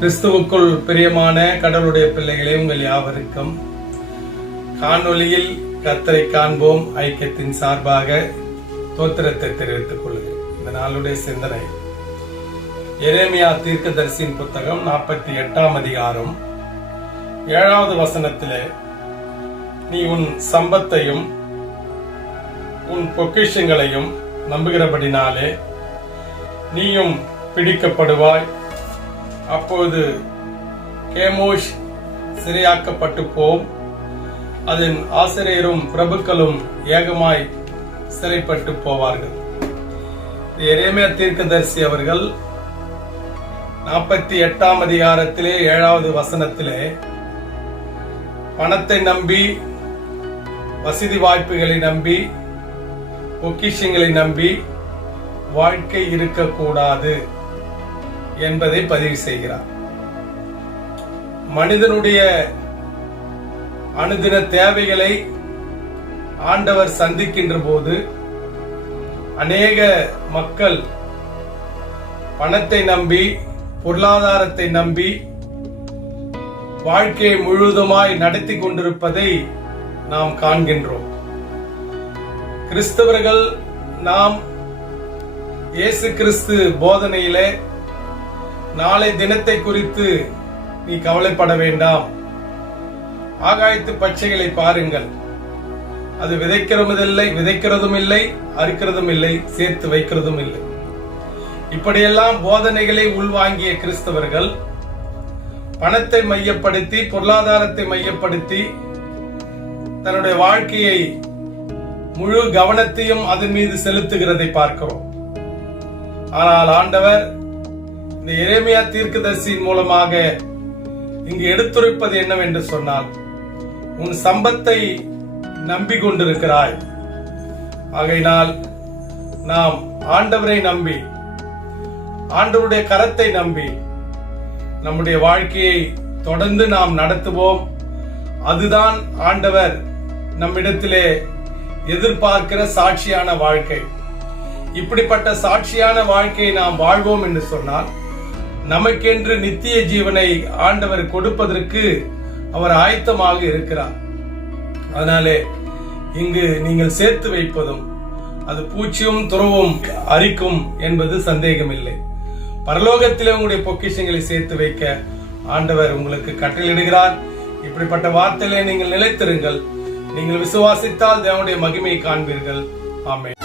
கிறிஸ்துவுக்குள் பிரியமான கடவுளுடைய பிள்ளைகளே உங்கள் யாவருக்கும் காணொளியில் கத்தரை காண்போம் ஐக்கியத்தின் சார்பாக தோத்திரத்தை தெரிவித்துக் கொள்கிறேன். இந்த நாளுடைய சிந்தனை. எரேமியா தீர்க்கதரிசியின் புத்தகம் நாற்பத்தி எட்டாம் அதிகாரம் ஏழாவது வசனத்திலே நீ உன் சம்பத்தையும் உன் பொக்கிஷங்களையும் நம்புகிறபடினாலே நீயும் பிடிக்கப்படுவாய் அப்போது கேமோஷ் சிறையாக்கப்பட்டு போம் அதன் ஆசிரியரும் பிரபுக்களும் ஏகமாய் சிறைப்பட்டு போவார்கள். எரேமியா தீர்க்கதரிசி அவர்கள் நாற்பத்தி எட்டாம் அதிகாரத்திலே ஏழாவது வசனத்திலே பணத்தை நம்பி வசதி வாய்ப்புகளை நம்பி பொக்கிஷங்களை நம்பி வாழ்க்கை இருக்கக்கூடாது. என்பதை பதிவு செய்கிறார். மனிதனுடைய அனுதின தேவைகளை ஆண்டவர் சந்திக்கின்ற போது அநேக மக்கள் பணத்தை நம்பி பொருளாதாரத்தை நம்பி வாழ்க்கையை முழுவதுமாய் நடத்தி கொண்டிருப்பதை நாம் காண்கின்றோம். கிறிஸ்தவர்கள் நாம் இயேசு கிறிஸ்து போதனையிலே நாளை தினத்தை குறித்து நீ கவலைப்பட வேண்டாம். ஆகாயத்து பச்சைகளை பாருங்கள். அது விதைக்கிறதில்லை விதைக்கிறதும் இல்லை அறுக்கிறதும் இல்லை சேர்த்து வைக்கிறதும் இல்லை இப்படியெல்லாம் போதனைகளை உள்வாங்கிய கிறிஸ்தவர்கள் பணத்தை மையப்படுத்தி பொருளாதாரத்தை மையப்படுத்தி தன்னுடைய வாழ்க்கையை முழு கவனத்தையும் அதன் மீது செலுத்துகிறதை பார்க்கிறோம். ஆனால் ஆண்டவர் இந்த இறைமையா தீர்க்கதரிசியின் மூலமாக இங்கு எடுத்துரைப்பது என்னவென்று சொன்னால் உன் சம்பத்தை நம்பி கொண்டிருக்கிறாய் ஆகையினால் நாம் ஆண்டவரை நம்பி ஆண்டவருடைய கரத்தை நம்பி நம்முடைய வாழ்க்கையை தொடர்ந்து நாம் நடத்துவோம். அதுதான் ஆண்டவர் நம்மிடத்திலே எதிர்பார்க்கிற சாட்சியான வாழ்க்கை. இப்படிப்பட்ட சாட்சியான வாழ்க்கையை நாம் வாழ்வோம் என்று சொன்னால் நமக்கென்று நித்திய ஜீவனை ஆண்டவர் கொடுப்பதற்கு அவர் ஆயத்தமாக இருக்கிறார். அதனாலே இங்கு நீங்கள் சேர்த்து வைப்பதும் அது பூச்சியும் துறவும் அரிக்கும் என்பது சந்தேகமில்லை. பரலோகத்திலே உங்களுடைய பொக்கிஷங்களை சேர்த்து வைக்க ஆண்டவர் உங்களுக்கு கட்டளையிடுகிறார். இப்படிப்பட்ட வார்த்தையிலே நீங்கள் நிலைத்திருங்கள். நீங்கள் விசுவாசித்தால் தேவனுடைய மகிமையை காண்பீர்கள். ஆமே